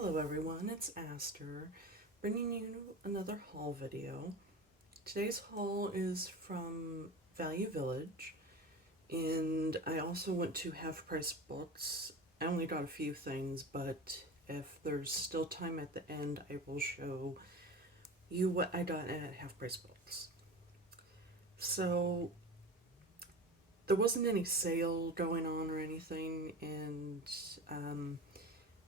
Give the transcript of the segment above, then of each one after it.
Hello everyone, it's Aster, bringing you another haul video. Today's haul is from Value Village, and I also went to Half Price Books. I only got a few things, but if there's still time at the end, I will show you what I got at Half Price Books. So, there wasn't any sale going on or anything, and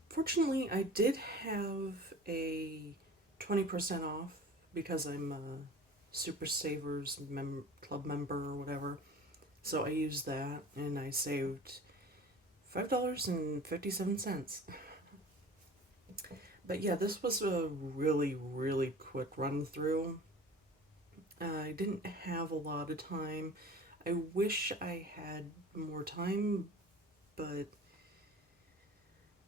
fortunately, I did have a 20% off because I'm a Super Savers Club member or whatever. So I used that and I saved $5.57. But yeah, this was a really quick run through. I didn't have a lot of time. I wish I had more time, but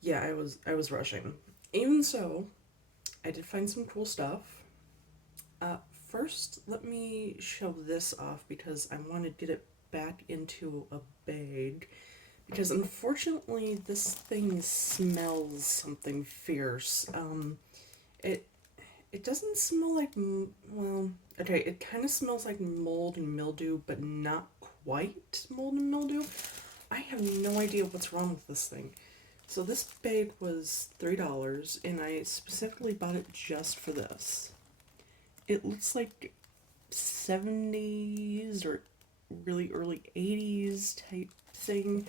yeah, I was rushing. Even so, I did find some cool stuff. First, let me show this off because I want to get it back into a bag. Because unfortunately, this thing smells something fierce. It it doesn't smell like okay. It kind of smells like mold and mildew, but not quite mold and mildew. I have no idea what's wrong with this thing. So this bag was $3, and I specifically bought it just for this. It looks like 70s or really early 80s type thing.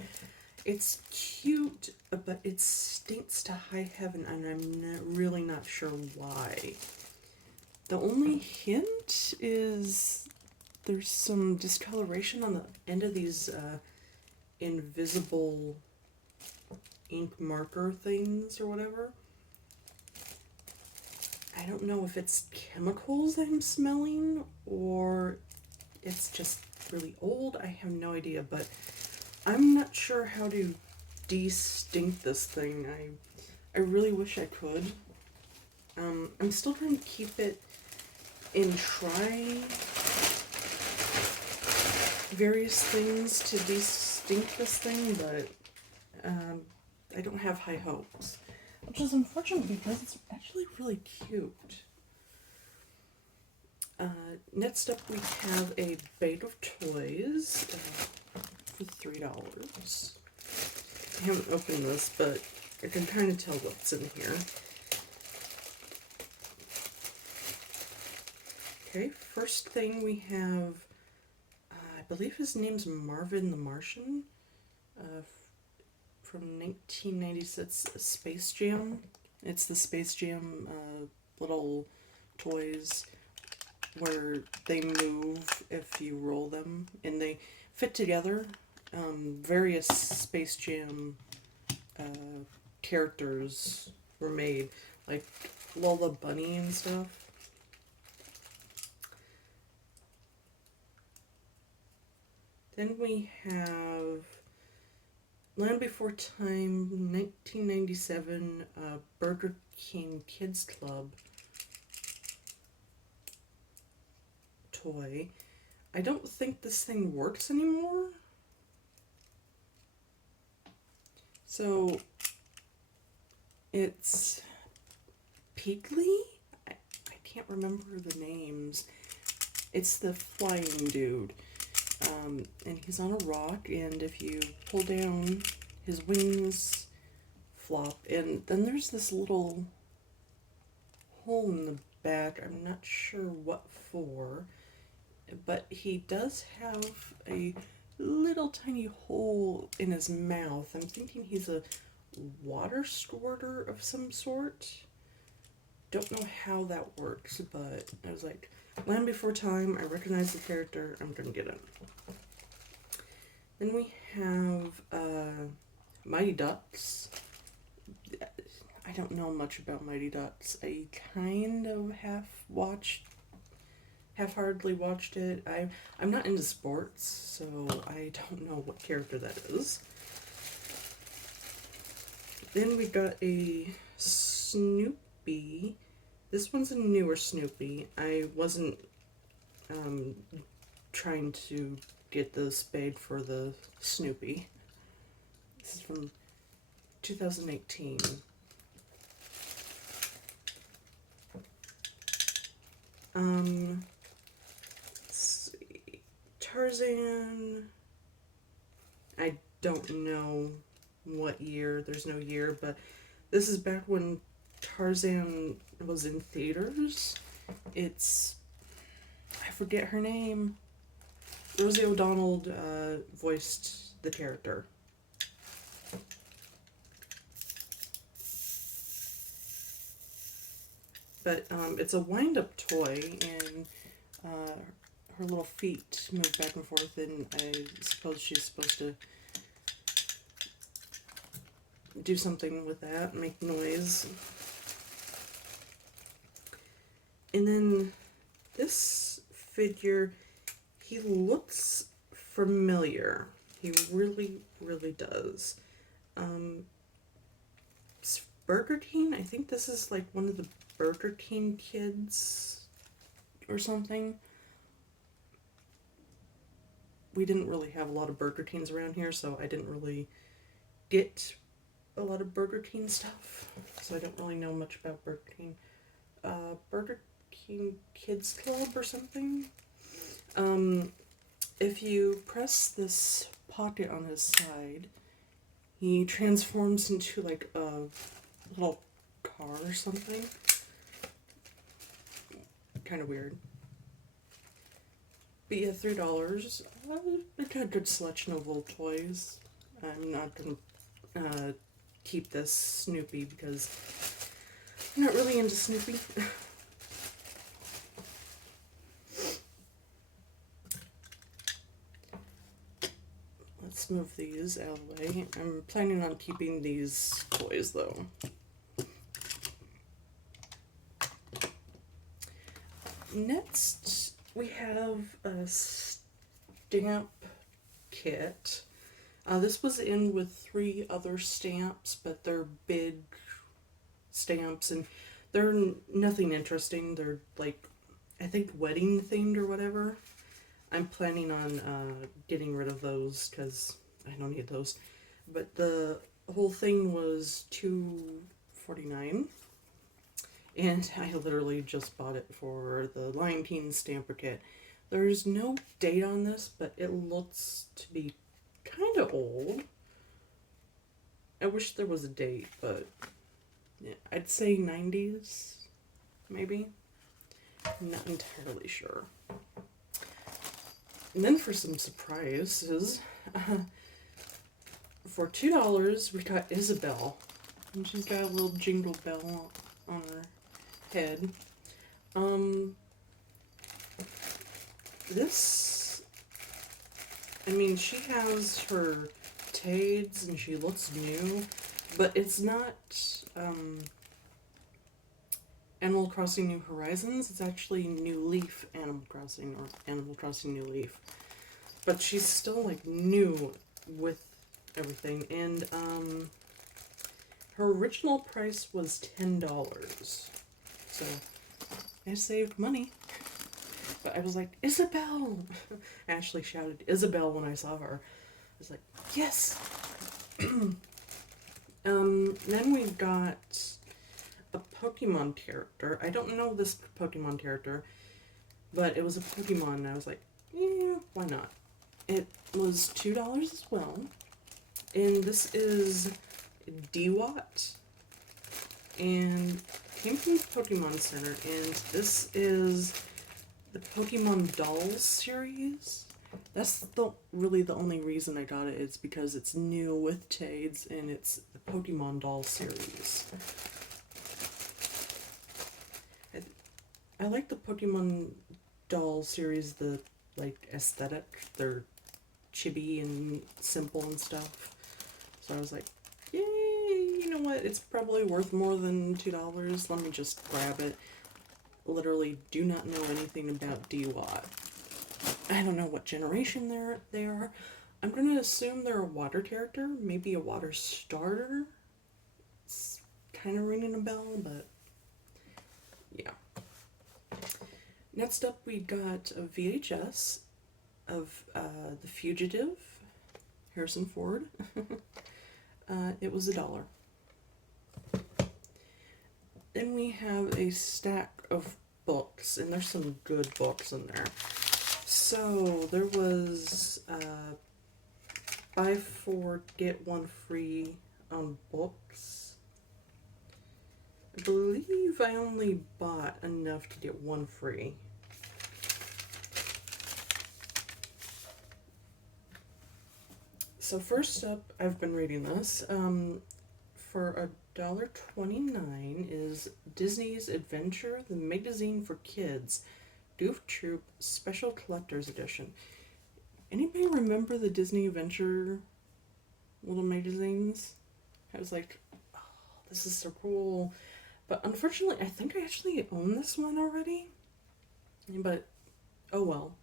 It's cute, but it stinks to high heaven, and I'm really not sure why. The only hint is there's some discoloration on the end of these invisible ink marker things or whatever. I don't know if it's chemicals I'm smelling or it's just really old. I have no idea, but I'm not sure how to de-stink this thing. I really wish I could. I'm still trying to keep it and try various things to de-stink this thing, but I don't have high hopes. Which is unfortunate because it's actually really cute. Next up we have a bag of toys for $3. I haven't opened this, but I can kind of tell what's in here. Okay, first thing we have, I believe his name's Marvin the Martian, from 1996 Space Jam. It's the Space Jam little toys where they move if you roll them, and they fit together. Various Space Jam characters were made, like Lola Bunny and stuff. Then we have Land Before Time 1997 Burger King Kids Club toy. I don't think this thing works anymore. So it's Peakley? I can't remember the names. It's the flying dude. And he's on a rock, and if you pull down, his wings flop, and then there's this little hole in the back. I'm not sure what for, but he does have a little tiny hole in his mouth. I'm thinking he's a water squirter of some sort. Don't know how that works, but I was like, Land Before Time, I recognize the character, I'm gonna get it. Then we have Mighty Ducks. I don't know much about Mighty Ducks. I kind of half-heartedly watched it. I'm not into sports, so I don't know what character that is. Then we got a Snoopy. This one's a newer Snoopy. I wasn't trying to get the spade for the Snoopy. This is from 2018. Let's see. Tarzan. I don't know what year. There's no year, but this is back when Tarzan was in theaters. It's, I forget her name. Rosie O'Donnell voiced the character. But it's a wind-up toy, and her little feet move back and forth, and I suppose she's supposed to do something with that, make noise. And then this figure, he looks familiar. He really, really does. It's Burger King. I think this is like one of the Burger King kids or something. We didn't really have a lot of Burger Kings around here, so I didn't really get a lot of Burger King stuff. So I don't really know much about Burger King. Burger King Kids Club or something. If you press this pocket on his side, he transforms into like a little car or something. Kind of weird. But yeah, $3. They've got a good selection of little toys. I'm not gonna keep this Snoopy because I'm not really into Snoopy. Let's move these out of the way. I'm planning on keeping these toys though. Next, we have a stamp kit. This was in with 3 other stamps, but they're big stamps, and they're nothing interesting. They're like, I think, wedding themed or whatever. I'm planning on getting rid of those because I don't need those. But the whole thing was $2.49. And I literally just bought it for the Lion King stamper kit. There's no date on this, but it looks to be kind of old. I wish there was a date, but yeah, I'd say 90s, maybe. I'm not entirely sure. And then for some surprises, for $2 we got Isabelle. And she's got a little jingle bell on her head. This, I mean, she has her Tades and she looks new, but it's not Animal Crossing New Horizons. It's actually New Leaf Animal Crossing, or Animal Crossing New Leaf. But she's still like new with everything, and her original price was $10. So I saved money. But I was like, Isabelle! I actually shouted Isabelle when I saw her. I was like, yes! Then we got a Pokemon character. I don't know this Pokemon character, but it was a Pokemon, and I was like, yeah, why not? It was $2 as well. And this is Dewott. And came from the Pokemon Center, and this is the Pokemon Dolls series. That's really the only reason I got it. It's because it's new with Tades, and it's the Pokemon Doll series. I like the Pokemon Doll series, the like aesthetic. They're chibi and simple and stuff. So I was like, yay, you know what? It's probably worth more than $2. Let me just grab it. Literally do not know anything about Dewott. I don't know what generation they are. I'm going to assume they're a water character, maybe a water starter. It's kind of ringing a bell, but yeah. Next up, we got a VHS of The Fugitive, Harrison Ford. It was $1. Then we have a stack of books, and there's some good books in there. So there was buy 4 get 1 free on books. I believe I only bought enough to get 1 free. So first up, I've been reading this. For $1.29 is Disney's Adventure, the magazine for kids, Goof Troop Special Collector's Edition. Anybody remember the Disney Adventure little magazines? I was like, oh, this is so cool. But unfortunately, I think I actually own this one already. But, oh well.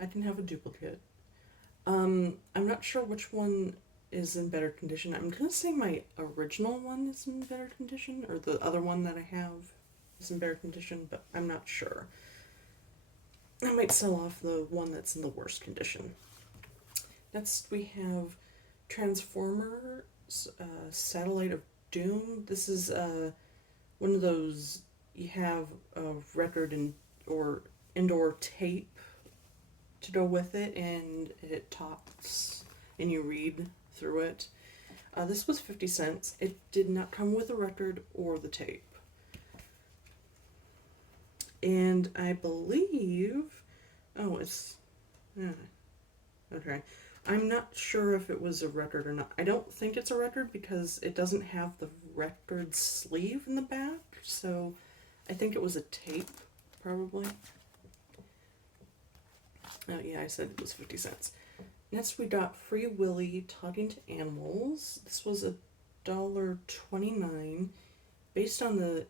I didn't have a duplicate. I'm not sure which one is in better condition. I'm going to say my original one is in better condition, or the other one that I have is in better condition, but I'm not sure. I might sell off the one that's in the worst condition. Next we have Transformers Satellite of Doom. This is one of those, you have a record or indoor tape to go with it, and it talks and you read through it. This was 50 cents. It did not come with a record or the tape. And I believe, oh, it's, okay. I'm not sure if it was a record or not. I don't think it's a record because it doesn't have the record sleeve in the back, so I think it was a tape, probably. Oh yeah, I said it was 50 cents. Next we got Free Willy Talking to Animals. This was $1.29, based on the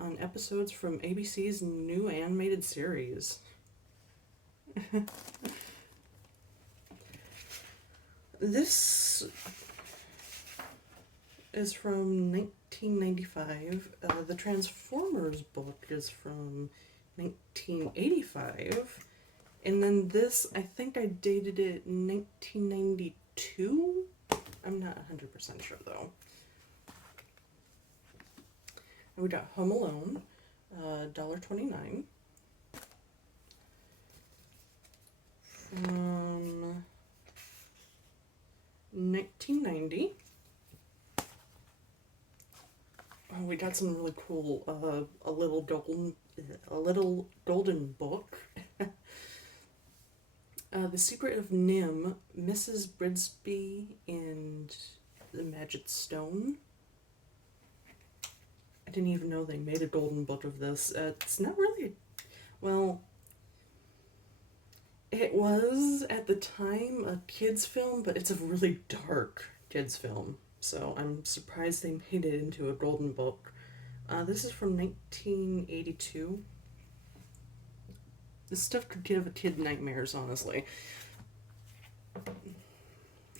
on episodes from ABC's new animated series. This is from 1995. The Transformers book is from 1985. And then this, I think I dated it in 1992. I'm not 100% sure though. And we got Home Alone, $1.29. From 1990. Oh, we got some really cool, a little golden book. The Secret of Nim, Mrs. Bridsby and the Magic Stone. I didn't even know they made a golden book of this. It's not really, well, it was at the time a kids film, but it's a really dark kids film. So I'm surprised they made it into a golden book. This is from 1982. This stuff could give a kid nightmares, honestly.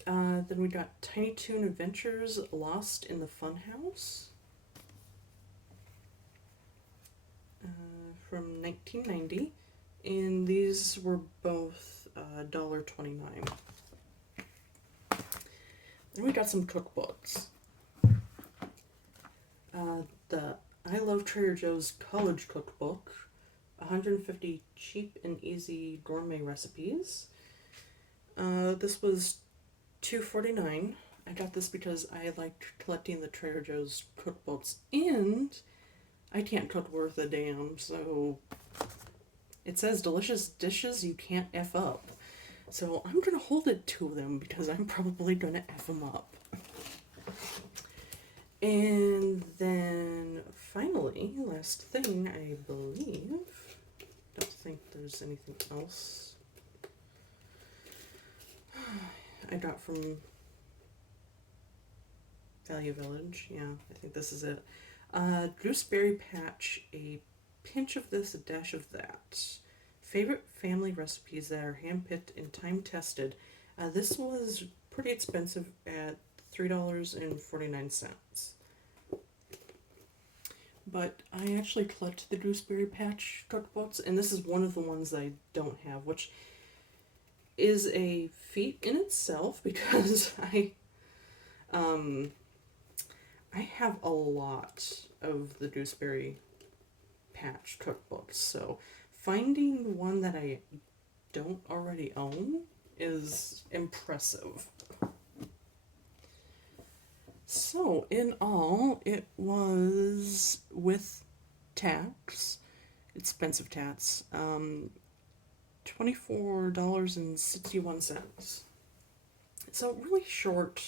Then we got Tiny Toon Adventures Lost in the Funhouse. From 1990. And these were both $1.29. Then we got some cookbooks. The I Love Trader Joe's College Cookbook. 150 cheap and easy gourmet recipes. This was $2.49. I got this because I liked collecting the Trader Joe's cookbooks, and I can't cook worth a damn, so it says delicious dishes you can't F up. So I'm going to hold it to them because I'm probably going to F them up. And then finally, last thing, I believe, don't think there's anything else I got from Value Village. Yeah, I think this is it. Gooseberry Patch, a pinch of this, a dash of that. Favorite family recipes that are handpicked and time-tested. This was pretty expensive at $3.49. But I actually collect the Gooseberry Patch cookbooks, and this is one of the ones I don't have, which is a feat in itself because I have a lot of the Gooseberry Patch cookbooks. So finding one that I don't already own is impressive. So in all, it was with tax, expensive tax, $24.61. So really short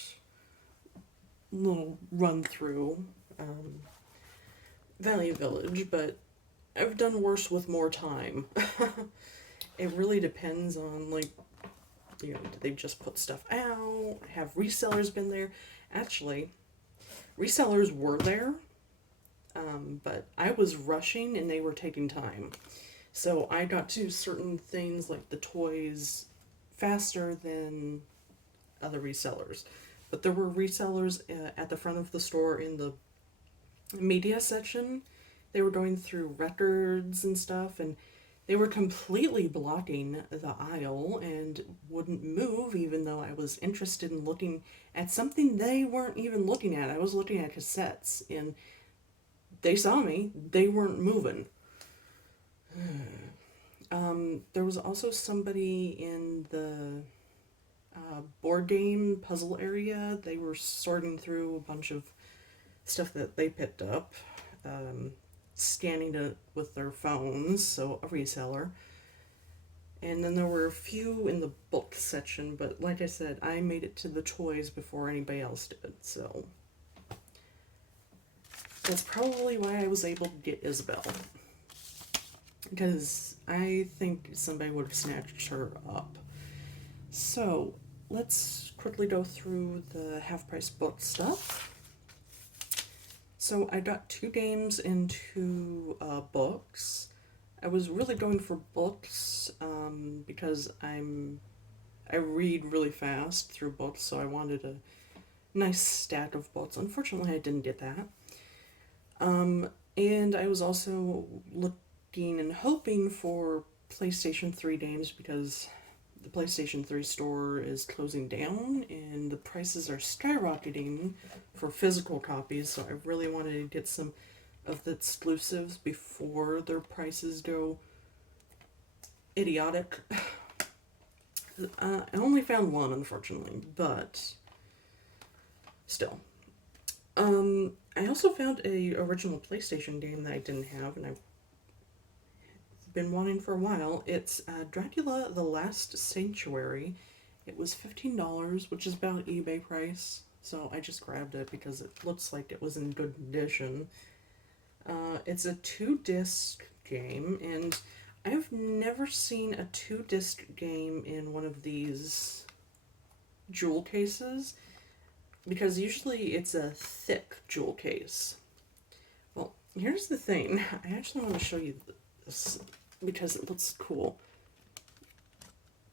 little run through Value Village, but I've done worse with more time. It really depends on, like, you know, did they just put stuff out? Have resellers been there? Actually, resellers were there, but I was rushing and they were taking time. So I got to certain things like the toys faster than other resellers. But there were resellers at the front of the store in the media section. They were going through records and stuff, and they were completely blocking the aisle and wouldn't move, even though I was interested in looking at something they weren't even looking at. I was looking at cassettes, and they saw me. They weren't moving. There was also somebody in the board game puzzle area. They were sorting through a bunch of stuff that they picked up, scanning it with their phones, so a reseller. And then there were a few in the book section, but like I said, I made it to the toys before anybody else did, so that's probably why I was able to get Isabelle. Because I think somebody would have snatched her up. So, let's quickly go through the half-price book stuff. So, I got 2 games and 2 books. I was really going for books because I read really fast through books, so I wanted a nice stack of books. Unfortunately, I didn't get that. And I was also looking and hoping for PlayStation 3 games because the PlayStation 3 store is closing down and the prices are skyrocketing for physical copies, so I really wanted to get some of the exclusives before their prices go idiotic. I only found one, unfortunately, but still. I also found a original PlayStation game that I didn't have, and I've been wanting for a while. It's Dracula: The Last Sanctuary. It was $15, which is about eBay price, so I just grabbed it because it looks like it was in good condition. It's a 2-disc game, and I've never seen a 2-disc game in one of these jewel cases, because usually it's a thick jewel case. Well, here's the thing. I actually want to show you this because it looks cool.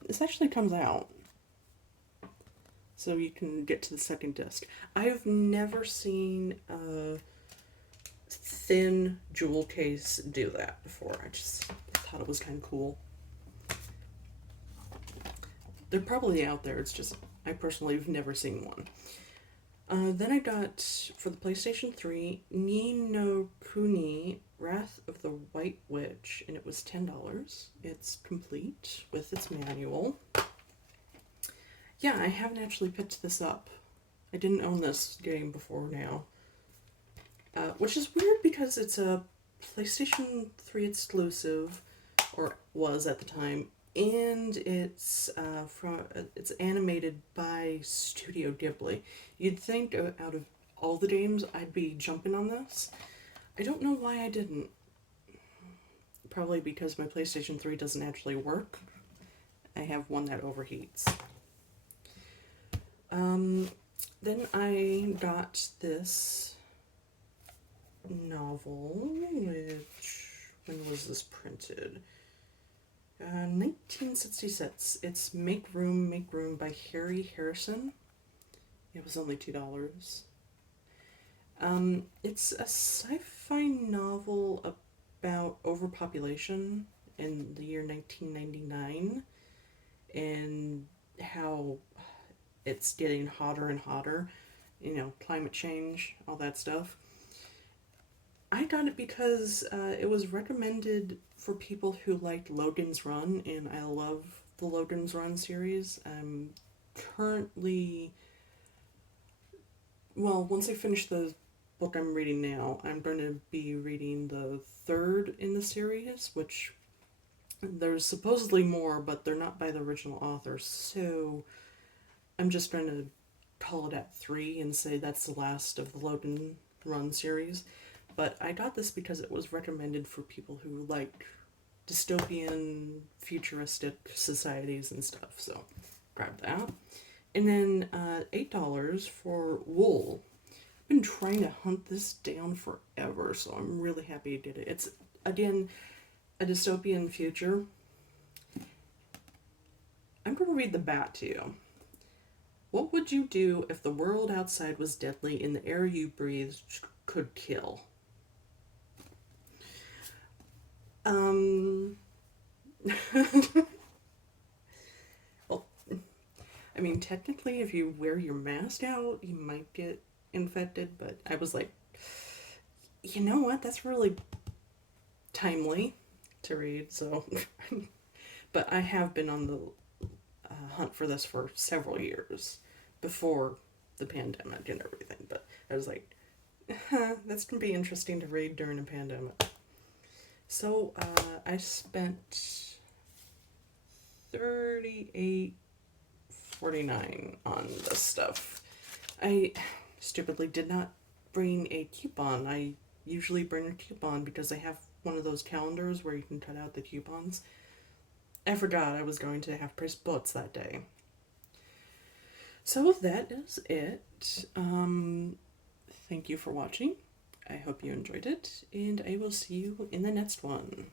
This actually comes out, so you can get to the second disc. I've never seen a thin jewel case do that before. I just thought it was kind of cool. They're probably out there, it's just I personally have never seen one. Then I got, for the PlayStation 3, Ni no Kuni, Wrath of the White Witch, and it was $10. It's complete with its manual. Yeah, I haven't actually picked this up. I didn't own this game before now. Which is weird because it's a PlayStation 3 exclusive, or was at the time, and it's it's animated by Studio Ghibli. You'd think out of all the games I'd be jumping on this. I don't know why I didn't. Probably because my PlayStation 3 doesn't actually work. I have one that overheats. Then I got this novel, which, when was this printed? 1966. It's Make Room by Harry Harrison. It was only $2. It's a sci-fi novel about overpopulation in the year 1999 and how it's getting hotter and hotter, you know, climate change, all that stuff. I got it because it was recommended for people who liked Logan's Run, and I love the Logan's Run series. I'm currently, well, once I finish the book I'm reading now, I'm going to be reading the third in the series, which there's supposedly more, but they're not by the original author, so I'm just going to call it at 3 and say that's the last of the Logan Run series. But I got this because it was recommended for people who like dystopian, futuristic societies and stuff, so grab that. And then $8 for Wool. I've been trying to hunt this down forever, so I'm really happy to get it. It's, again, a dystopian future. I'm going to read the back to you. What would you do if the world outside was deadly and the air you breathed could kill? Well, I mean, technically, if you wear your mask out, you might get infected, but I was like, you know what? That's really timely to read, so. But I have been on the hunt for this for several years before the pandemic and everything, but I was like, that's going to be interesting to read during a pandemic. So I spent $38.49 on this stuff. I stupidly did not bring a coupon. I usually bring a coupon because I have one of those calendars where you can cut out the coupons. I forgot I was going to Half Price Books that day. So that is it. Thank you for watching. I hope you enjoyed it, and I will see you in the next one.